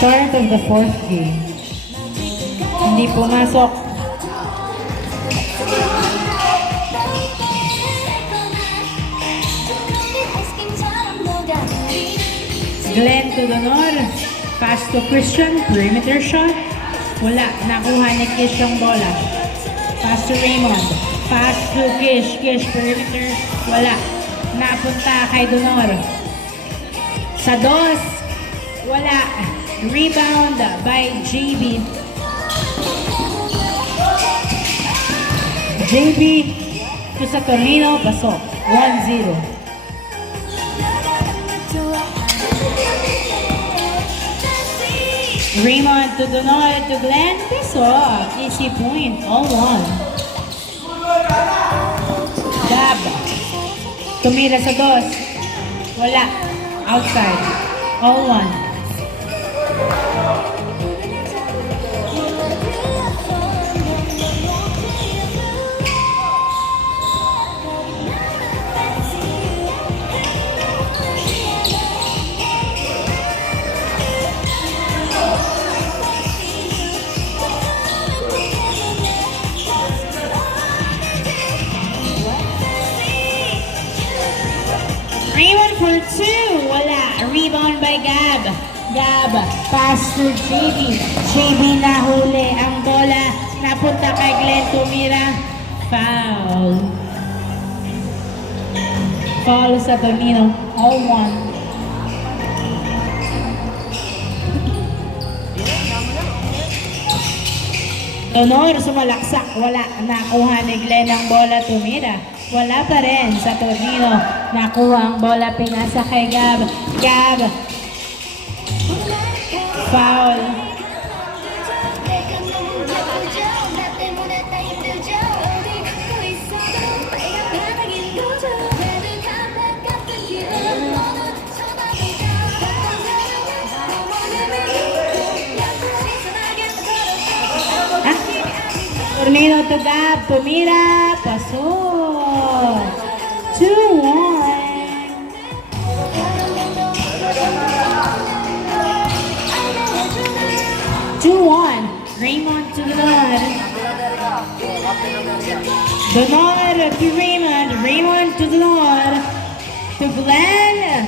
Start of the fourth game. Hindi pumasok. Glenn to Donor. Pass to Christian. Perimeter shot. Wala. Nakuha ni Kish yung bola. Pass to Raymond. Pass to Kish. Kish perimeter. Wala. Napunta kay Donor. Sa dos. Wala. Rebound by JB. JB to Saturnino. Pasok. 1-0. Raymond to Donor to Glenn. Pasok. Easy point. All one. Gab. Tumira sa dos. Wala. Outside. All one. Raymond for two. Wala. Rebound by Gab. Gab. Pass to JB. JB nahuli ang bola. Napunta kay Glenn. Tumira. Foul. Foul sa Tonino. All one. Donor sumalaksak. Wala. Nakuha ni Glenn ang bola. Tumira. Wala pa rin sa Tornino. Nakuha ang bola, pinasa kay Gab. Gab. Foul. Tornino to Gab. Tumira. Pasok. 2-1. 2-1. Raymond to Donor. Donor to Raymond. Raymond to Donor. To Glenn.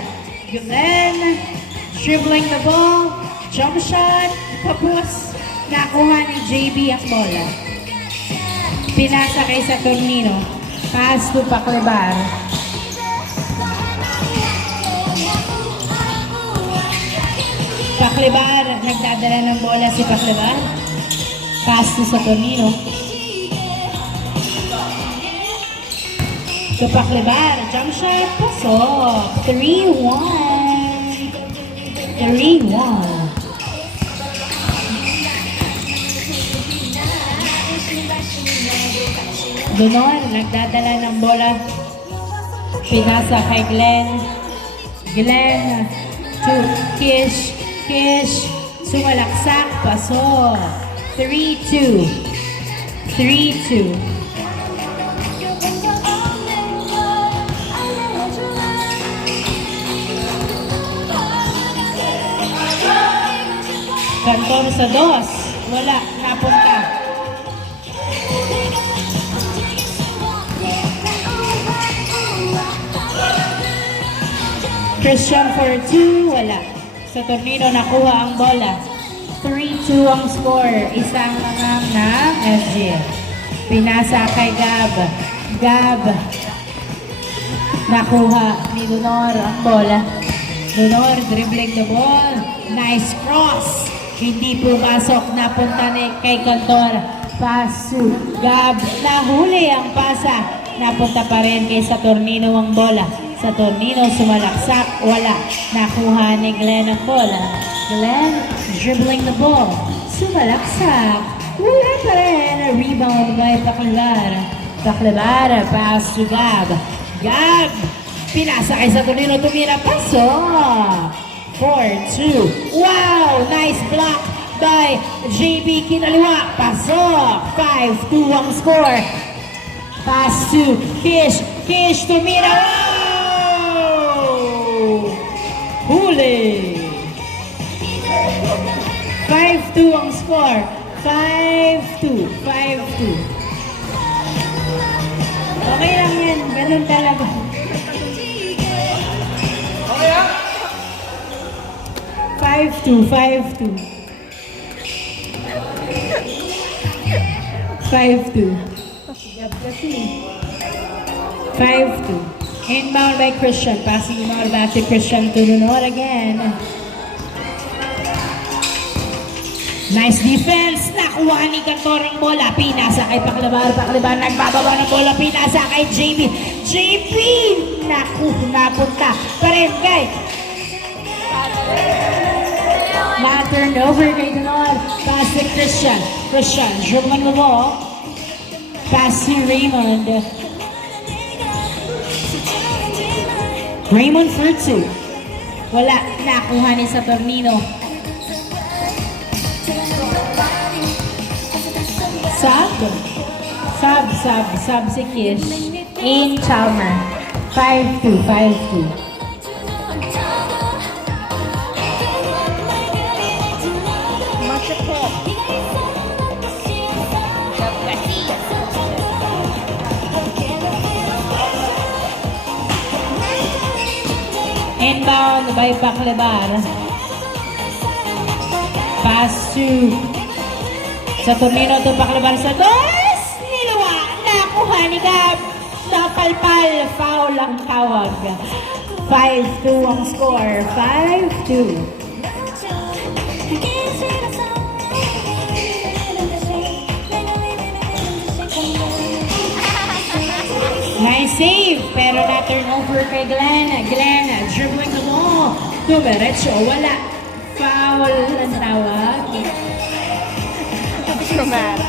Glenn dribbling the ball. Jump shot. Tapos nakuha ni JB ang bola. Pinasa kay Saturnino. Pass to Paclebar. Paclebar, nagdadala ng bola si Paclebar. Pass to Saturnino. To Paclebar, jump shot, pasok. 3-1. 3-1. Donor, nagdadala ng bola. Pinasa kay Glenn. Glenn to Kish. Kish, sumalaksak, pasok. 3-2. 3-2. Kantor sa dos. Wala, napunta. Christian for 2, wala. Sa Tornino nakuha ang bola. 3-2 ang score. Isang mangang ng SG. Pinasa kay Gab. Gab. Nakuha ni Donor ang bola. Donor dribbling the ball. Nice cross. Hindi pumasok. Napunta ni kay Kantor. Pasu. Gab. Nahuli ang pasa. Napunta pa rin kay Saturnino ang bola. Saturnino sumalaksak, wala. Nakuha ni Glenn ang bola. Glenn dribbling the ball. Sumalaksak, wala pa rin. Rebound by Paclebar. Paclebar, pass to Gab. Gab, pinasa kay Saturnino, tumira, pasok. 4-2. Wow, nice block by JB Kinaliwa. Pasok. 5-2 ang score. Pass to Kish. Kish tumira. Wow! Huli! 5-2 ang score. 5-2. 5-2. Okay lang yan. Ganun talaga. Okay ah? 5-2. 5-2. 5-2. 5-2. Inbound by Christian. Passing the ball back to Christian to Lunor again. Nice defense. Nakuha ni Cantor ang bola. Pinasa kay Paclabar. Paclabar nagbababa ng bola. Pinasa kay JB. JB! Napunta pa rin kay turnover kay Lunor. Pass to Christian. Christian dribbling the ball. Pass to Raymond. Raymond for 2. Wala. Nakuha ni Saturnino. Sub si Kish. In Chalmer. 5-2. 5-2. Inbound by Paclabar. Pass to Saturnino to Paclabar sa dos! Niluwa! Nakuha ni Gab! Napalpal! Foul ang tawag. 5-2 ang score. 5-2. Nice save, pero na-turnover kay Glenn. Glenn, dribbling the ball. Dumiretso, wala. Foul ang tawag. Dramatic.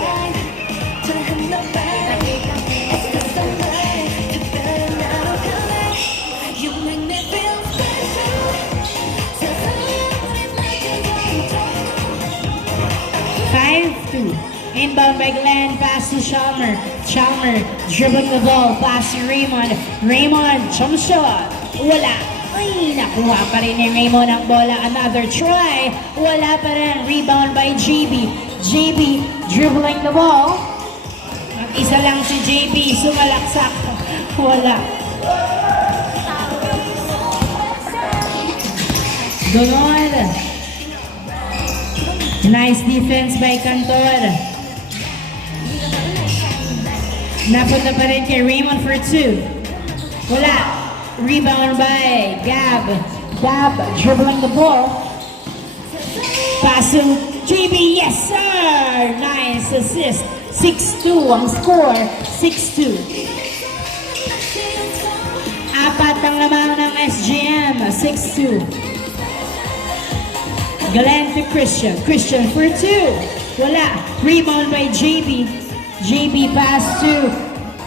Inbound by Glenn, pass to Chalmer. Chalmer, dribbling the ball, pass to Raymond. Raymond, jump shot. Wala. Ay, nakuha pa rin ni Raymond ang bola. Another try. Wala pa rin. Rebound by JB. JB, dribbling the ball. Mag-isa lang si JB, sumalaksak. Wala. Ganon. Nice defense by Cantor. Napunta pa rin kay Raymond for 2. Wala. Rebound by Gab. Gab dribbling the ball. Pass to JB. Yes, sir! Nice assist. 6-2 ang score. 6-2. Apat ang lamang ng SGM. 6-2. Glenn to Christian. Christian for 2. Wala. Rebound by JB. JB pass to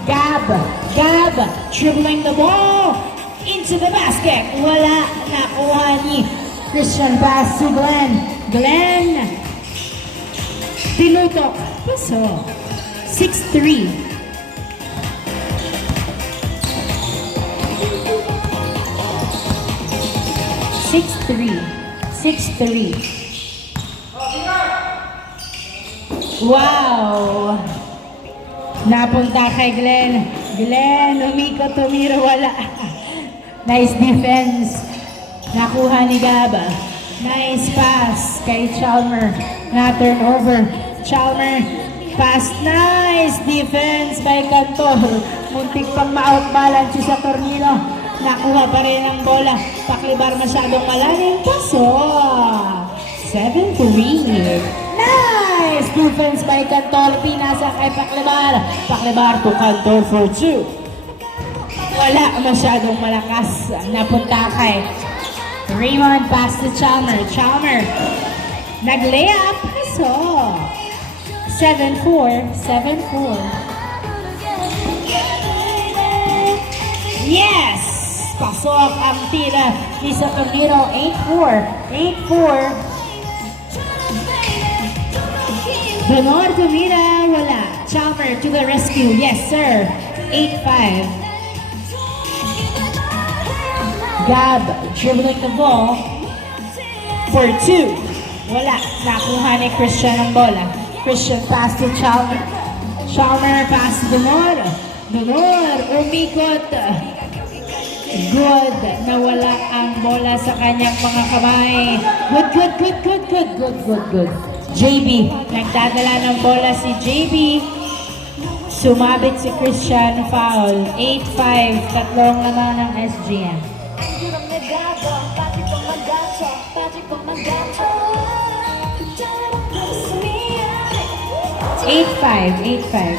Gab. Gab dribbling the ball into the basket. Wala. Nakuha ni Christian. Pass to Glenn. Glenn tinutok. Paso. 6-3. Wow! Napunta kay Glenn. Glenn, umikot, tumira, wala. Nice defense. Nakuha ni Gaba. Nice pass kay Chalmer. Na-turnover. Chalmer, pass. Nice defense by Cantor. Muntik pang ma-outbalance si Saturnino. Nakuha pa rin ang bola. Paclabar masyadong malalim. Paso. 7-3. Nice defense by Cantor. Pinasa kay Paclabar. Paclabar to Cantor for 2. Wala masyadong malakas. Napunta kay Raymond. Pass to Chalmer. Chalmer nag-layup. So 7-4. 7-4. Yes! Pasok ang tira ni Saturnino. 8-4. 8-4. Donor tumira, wala. Chalmer to the rescue. Yes, sir. 8-5. Gab dribbling the ball for 2. Wala. Nakuha ni Christian ang bola. Christian pass to Chalmer. Chalmer pass to Donor. Donor, umikot. Good. Nawala ang bola sa kanyang mga kamay. Good. JB. Nagdadala ng bola si JB. Sumabit si Christian, foul. 8-5, tatlong naman ng SGN. 8-5.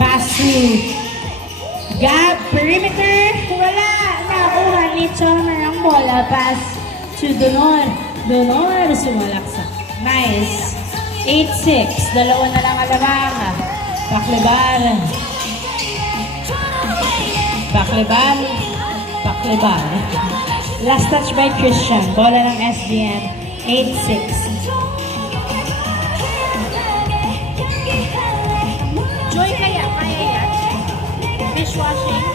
Pass to Gab, perimeter. Wala. Nakuha ni Chalmer ang bola. Pass to Donor. Donor, sumalaksak. Nice. 8-6. Dalawa na lang alamang. Pakleban. Last touch by Christian. Bola ng SDN. 8-6. Joy kaya yan? Dishwashing?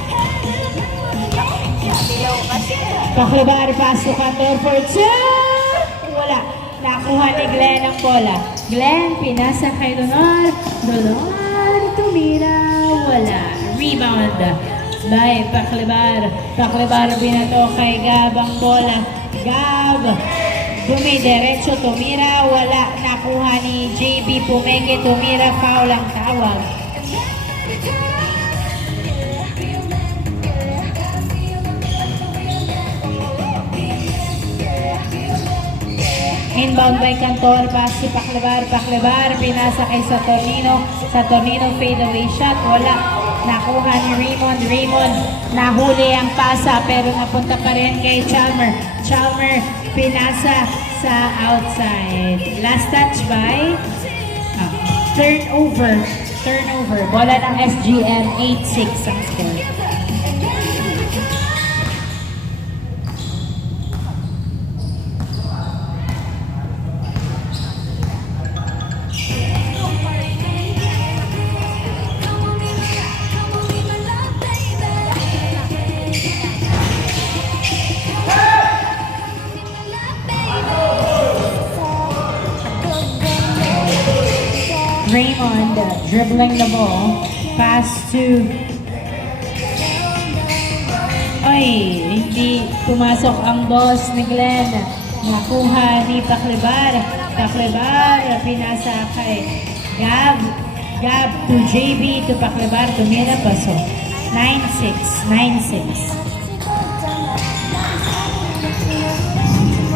Dilaw kasi. Pakleban, pass to Cantor for 2. Wala. Nakuha ni Glenn ang bola. Glenn, pinasa kay Donor. Donor, tumira. Wala. Rebound by Paklebar. Paklebar binato kay Gab ang bola. Gab, dumidiretso, tumira. Wala. Nakuha ni JB Pumeke. Tumira, foul ang tawag. Inbound by Cantor, pass si Paklebar, pinasa kay Saturnino, fade away shot, wala. Nakuha ni Raymond, nahuli ang pasa pero napunta pa rin kay Chalmer. Pinasa sa outside. Last touch by turnover. Bola ng SGN, 8-6 ang score. Raymond dribbling the ball. Pass to... hindi pumasok ang boss ni Glenn. Nakuha ni Paklebar, pinasa kay Gab to JB, to Paklebar, tumira, pasok. 9-6.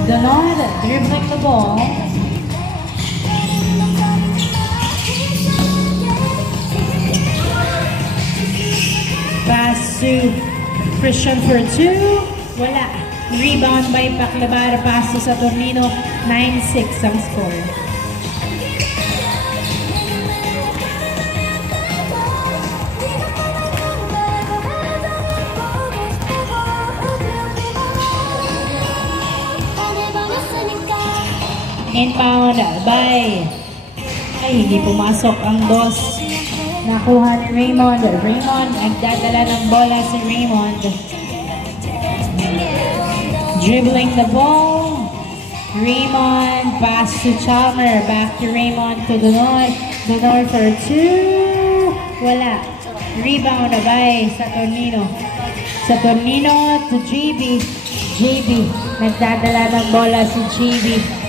Donor dribbling the ball. Pass to Christian for 2. Wala. Rebound by Paklebar. Pass to Saturnino. 9-6 ang score. Inbound by... hindi pumasok ang boss. Nakuha ni Raymond, nagdadala ng bola si Raymond. Dribbling the ball. Raymond, pass to Chalmer. Back to Raymond, to Donor for 2. Wala. Rebound by Saturnino to JB. Nagdadala ng bola si JB.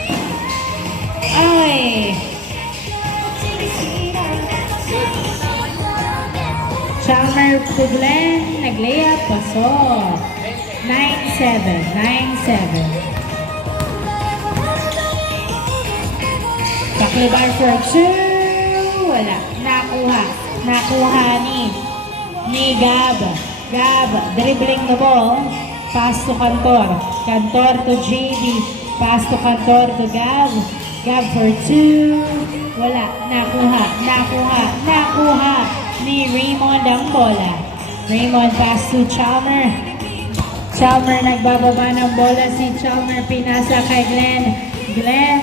Chalmer to Glenn, nag-layup, pasok. 9-7. Paklebar for 2. Wala. Nakuha ni Gab, dribbling the ball. Pass to Cantor to JB. Pass to Cantor to Gab for 2. Wala. Nakuha ni Raymond ang bola. Raymond pass to Chalmer. Nagbababa ng bola si Chalmer. Pinasa kay Glenn,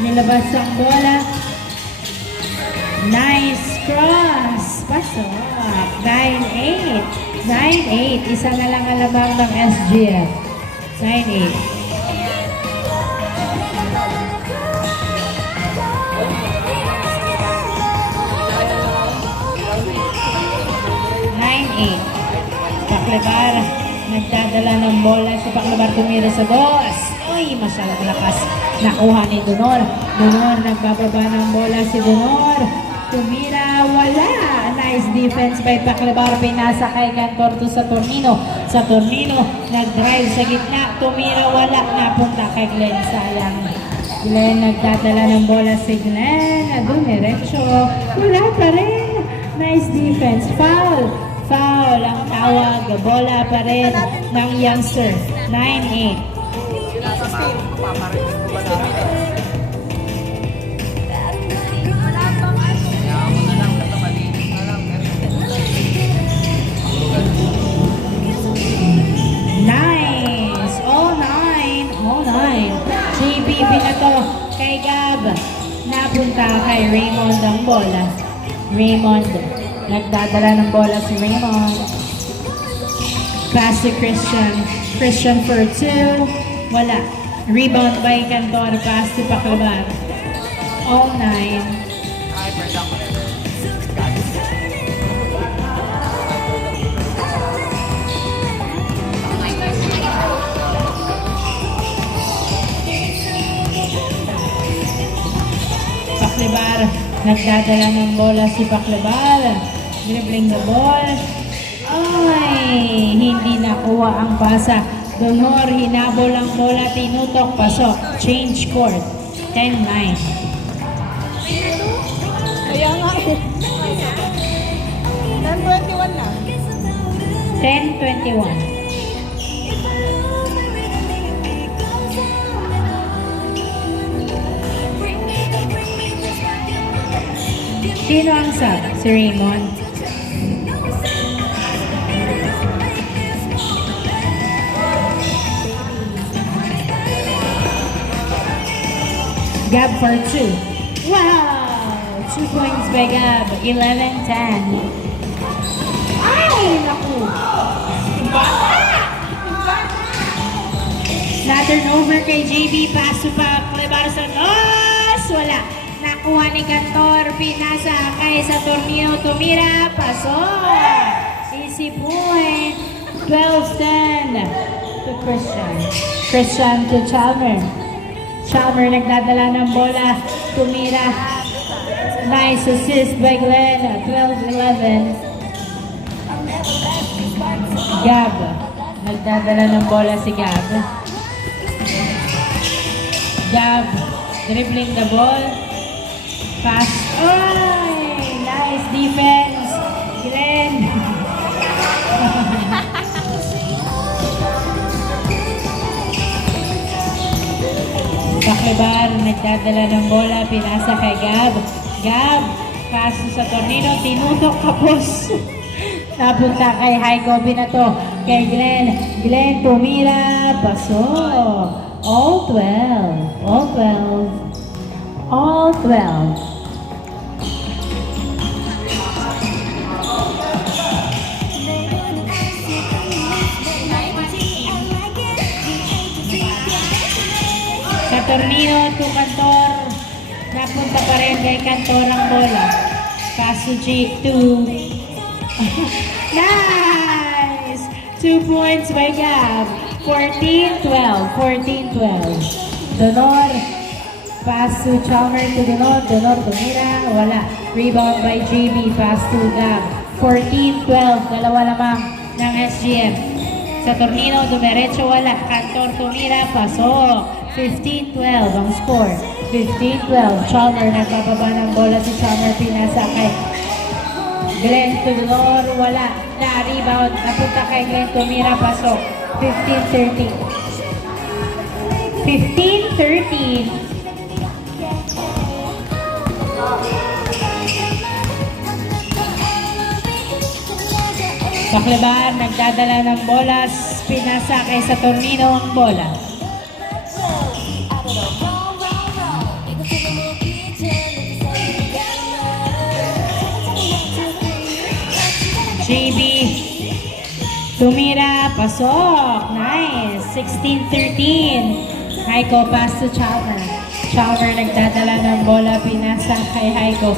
nilabas ang bola. Nice cross. Pasok. 9-8. Isa na lang alamang ng SGN. 9-8. Paklebar, nagdadala ng bola si Paklebar, tumira sa dos. Uy, masyadong lakas. Nakuha ni Donor. Donor, nagbababa ng bola si Donor. Tumira, wala. Nice defense by Paklebar. Pinasa kay Cantor to sa Tornino. Sa Tornino, nag-drive sa gitna. Tumira, wala. Napunta kay Glenn. Sayang. Glenn, nagdadala ng bola si Glenn. Dumiretso. Wala pa rin. Nice defense. Foul. Foul ang tawag. Bola pa rin ng youngster. 9-8. Nice! All nine. JB binato kay Gab. Napunta kay Raymond ang bola. Raymond. Nagdadala ng bola si Raymond. Pass to Christian. Christian for 2. Wala. Rebound by Cantor. Pass to Paklebar. All 9. Paklebar. Nagdadala ng bola si Paklebar. Dribbling the ball. Ay, hindi nakuha ang pasa. Donor, hinabol ang bola, tinutok, pasok. Change court. 10-9. Kaya nga. 10-21 na. 10-21. Sino ang sub? Si Raymond. Gab for 2. Wow! 2 points by Gab. 11-10. Ay! Naku! Na-turnover kay JB. Pass to Paklebar sa dos. Wala. Nakuha ni Cantor, pinasa kay sa Tornino, tumira, pasok. Easy point. 12-10 to Christian. Christian to Chalmer. Chalmer nagdadala ng bola, tumira. Nice assist by Glenn. 12-11. Gab. Nagdadala ng bola si Gab. Gab. Dribbling the ball. Pass. Ay! Nice defense. Glenn. Paklebar, nagdadala ng bola. Pinasa kay Gab. Gab. Pass sa Tornino. Tinutok kapos. Napunta kay Haiko. Binato kay Glenn. Glenn tumira. Paso. All 12. All 12. All 12. Sa Tornino to Cantor, napunta pa rin kay Cantor ang bola. Pass to G2. Nice! 2 points by Gab. 14-12. 14-12. Donor. Pass to Chalmer to Donor. Donor tumira. Wala. Rebound by JB. Pass to Gab. 14-12. Dalawa lamang ng SGM. Sa Tornino, dumiretso wala. Cantor tumira. Pasok. 15-12 ang score. 15-12. Chalmer nagbababa ng bola si Chalmer. Pinasa kay Glenn to Donor. Wala. Na-rebound. Napunta kay Glenn tumira. Pasok. 15-13. 15-13. Paklebar, nagdadala ng bola, pinasa kay sa Tornino ang bola. JB, tumira, pasok, nice, 16-13. Haiko, pass to Chalmer. Chalmer nagdadala ng bola, pinasa kay Haiko.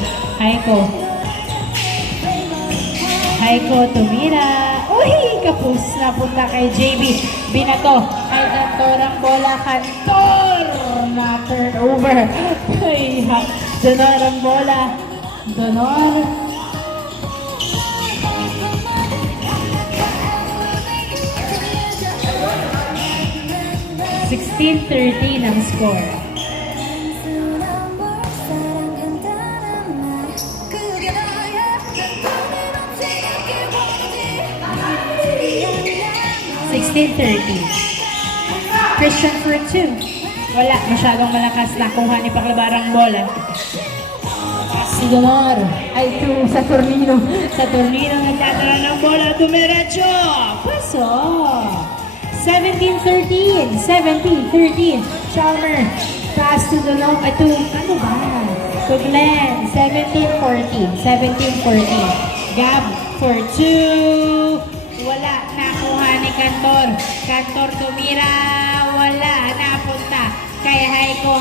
Haiko tumira. Uy! Kapus napunta kay JB. Binato kay Cantor ang bola. Cantor! Na turnover. Ay, Donor ang bola. Donor. 16-13 ang score. Christian for 2. Wala, masyadong malakas. Nakuha ni Paklabarang bola. Si Donor ay sa Tornino. Sa Tornino nagdadala ng bola. Dumiretso. Paso. 17-13. Chalmer. Pass to Donor. Ito, ano ba? To Glenn. 17-14. Gab for 2. Wala. Nakuha ni Cantor. Cantor tumira. Wala. Napunta kay Haiko.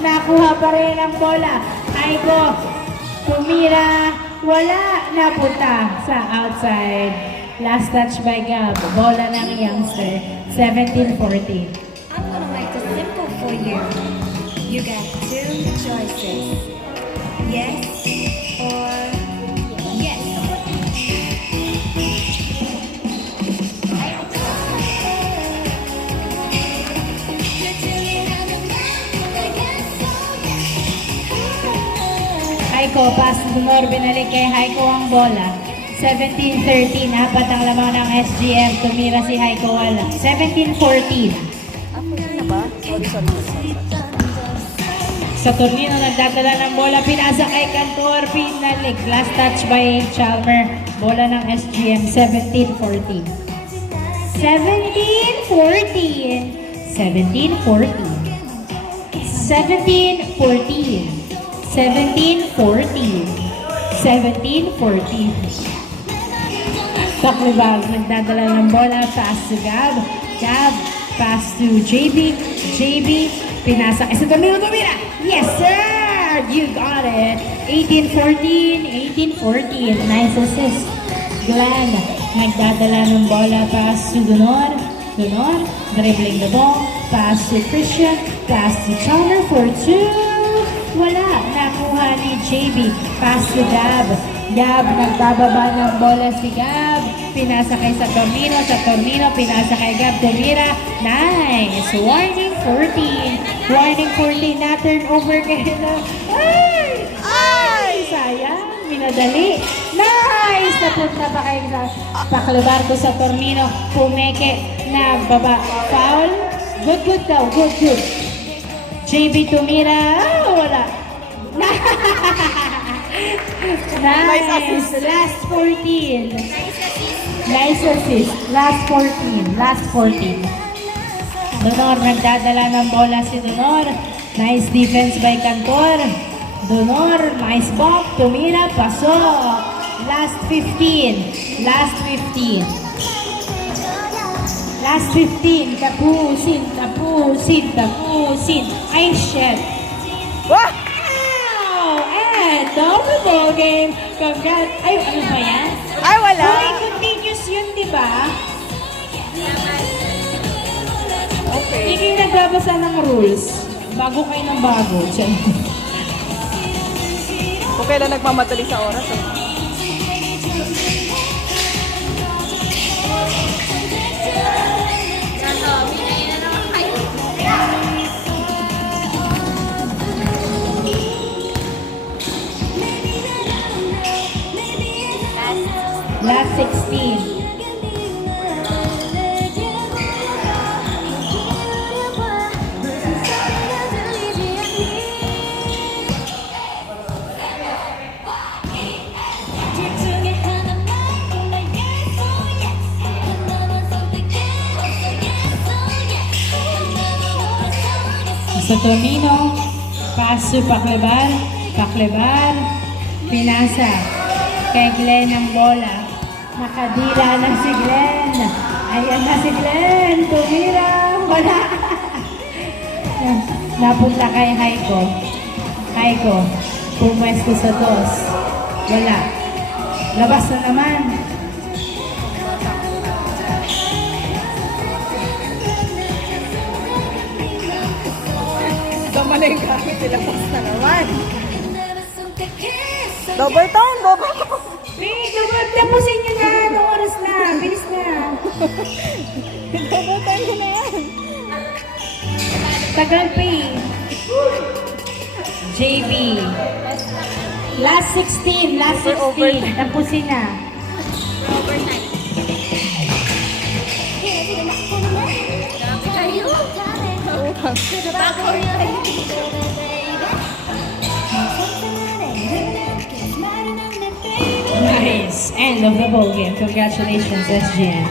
Nakuha pa rin ang bola. Haiko. Tumira. Wala. Napunta sa outside. Last touch by Gab. Bola ng youngster. 17-14. I'm gonna make it simple for you. You got two choices. Yes or yes. Haiko, pass to Donor, binalik kay Haiko ang bola. 17-13, apat ang lamang ng SGM. Tumira si Haiko, wala. 17-14. Na ba? Sorry. Sa Tornino, nagdadala ng bola. Pinasa kay Cantor, pinalik. Last touch by Chalmer. Bola ng SGM, 17-14. 17-14. 17-14. 17-14. 17-14. Paklabar, nagdadala ng bola. Pass to Gab. Pass to JB. Pinasa kay sa Tornino, tumira. Yes, sir! You got it. 18-14. Nice assist. Glenn, nagdadala ng bola. Pass to Donor, dribbling the ball. Pass to Christian. Pass to Chalmer for 2. Wala. Nakuha ni JB. Pass to Gab, nagbababa ng bola si Gab. Pinasa kay sa Tornino, pinasa kay Gab. Tumira. Nice. Warning 14. Na turnover kayo na. Ay! Sayang. Minadali. Nice! Napunta pa kayo sa Paklabar ko sa Tornino. Pumeke na baba. Foul. Good daw. Good. JB tumira. Wala. Nice assist. Last 14. Nice assist. Last 14. Donor, nagdadala ng bola si Donor. Nice defense by Cantor. Donor, nice bump. Tumira, pasok. Last 15. Tapusin. Ay, shit. Wah! Double ball game. Congrats. Ay, ano ba yan? Ay, wala. Hoy, continuous yun, di ba? Okay. Hindi kayo nagbabasa ng rules. Bago kayo ng bago. Tiyan. Kung kailan nagmamadali sa oras eh. Last 16. Sa Tornino, pass to Paklabar, pinasa kay Glenn ang bola. Nakadila na si Glenn. Ayan na si Glenn. Tumira. Wala. Napunta kay Haiko. Haiko, pumwesto sa dos. Wala. Labas na naman. Tama na yung gamit nila. Basta na naman. Double time, double time. Hey, tapusin nyo na. Anong oras na? Bilis na. Double time ko na yan. Tagal pa eh. JB. Last 16. Last 16. Tapusin na. Nice. End of the ball game. Congratulations, SGN.